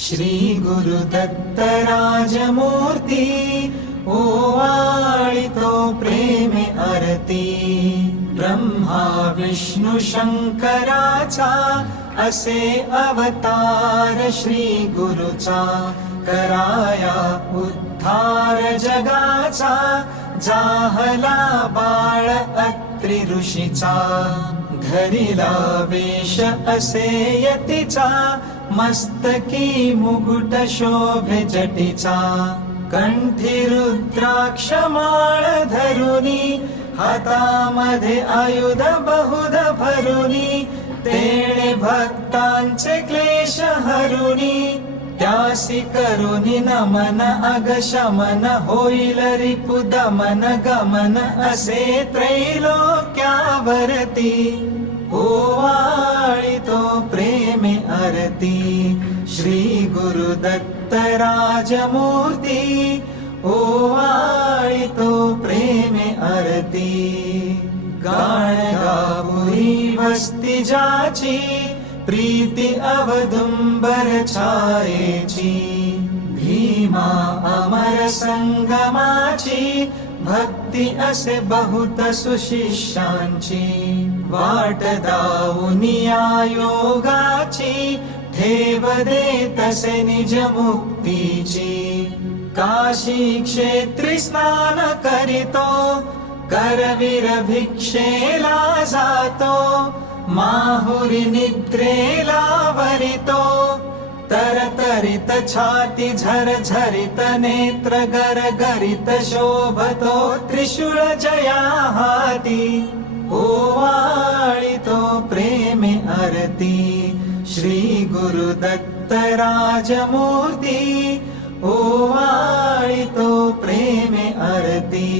श्री गुरुदत्त राजमूर्ती ओवाळितो प्रेमे आरती ब्रह्मा विष्णु शंकराचा असे अवतार श्री गुरुचा कराया उद्धार जगाचा जाहला बाळ अत्रि ऋषीचा धरिला वेश असे यतीचा मस्तकी मुकुट शोभे जटीचा कंठी रुद्राक्ष माळ धरुनी हातामध्ये आयुध बहुध भरुनी तेणे भक्तांचे क्लेश हरुनी त्यासी करुनी नमन अगशमन होईल रिपुदमन गमन असे त्रैलोक्यावरती ओवाळितो प्रेमे आरती श्री गुरुदत्त राजमूर्ती ओवाळितो प्रेमे आरती गाणगापुरी वस्ती जाची प्रीती अवदुंबर छायेची भीमा अमर संगमाची भक्ती असे बहुत सुशिष्यांची वाट दावुनिया योगाची ठेव दे तसे निज मुक्तीची काशी क्षेत्री स्नान करीतो करवीर भिक्षेला जातो माहुरी निद्रेला वरितो तरतरित छाती झरझरित नेत्र गरगरित शोभतो त्रिशूळ जया हाती ओवाळितो प्रेमे आरती श्री गुरुदत्त राजमूर्ती ओवाळितो प्रेमे आरती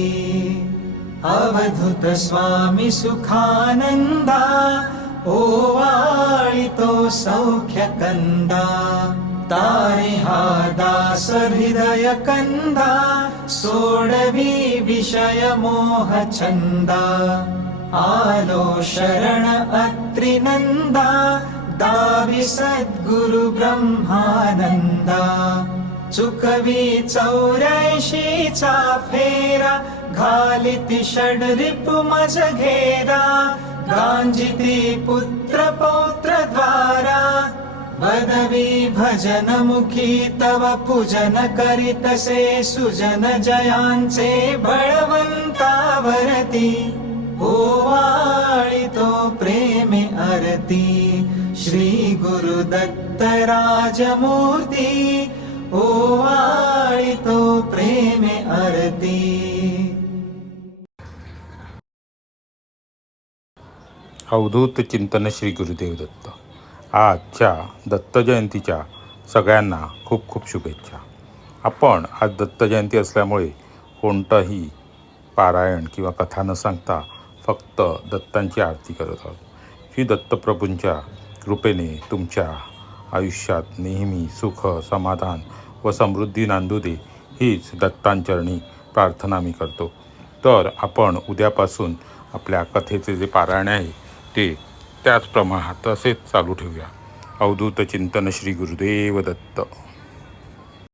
अवधूत स्वामी सुखानंदा ओवाळितो सौख्य कंदा तारी हा दास हृदय कंदा सोडवी विषय मोह छंदा आलो शरण अत्रि नंदा दावी सद्गुरु ब्रह्मानंदा चुकवी 84चा फेरा घालिती षड रिपु मज घेरा गांजिती पुत्र पौत्र द्वारा वदवी भजन मुखी तव पूजन करीतसे सुजन जयांचे बळवंतावरती ओवाळितो प्रेमे आरती श्री गुरुदत्त राजमूर्ती ओवाळितो प्रेमे आरती। अवधूत चिंतन श्री गुरुदेव दत्त। आजच्या दत्त जयंतीच्या सगळ्यांना खूप खूप शुभेच्छा। आपण आज दत्त जयंती असल्यामुळे कोणतंही पारायण किंवा कथा न सांगता फक्त दत्तांची आरती करत आहोत। श्री दत्तप्रभूंच्या कृपेने तुमच्या आयुष्यात नेहमी सुख समाधान व समृद्धी नांदू दे हीच दत्तांचरणी प्रार्थना मी करतो। तर आपण उद्यापासून आपल्या कथेचे जे पारायण आहे ते त्याच प्रमाणात तसेच चालू ठेवूया। अवधूत चिंतन श्री गुरुदेव दत्त।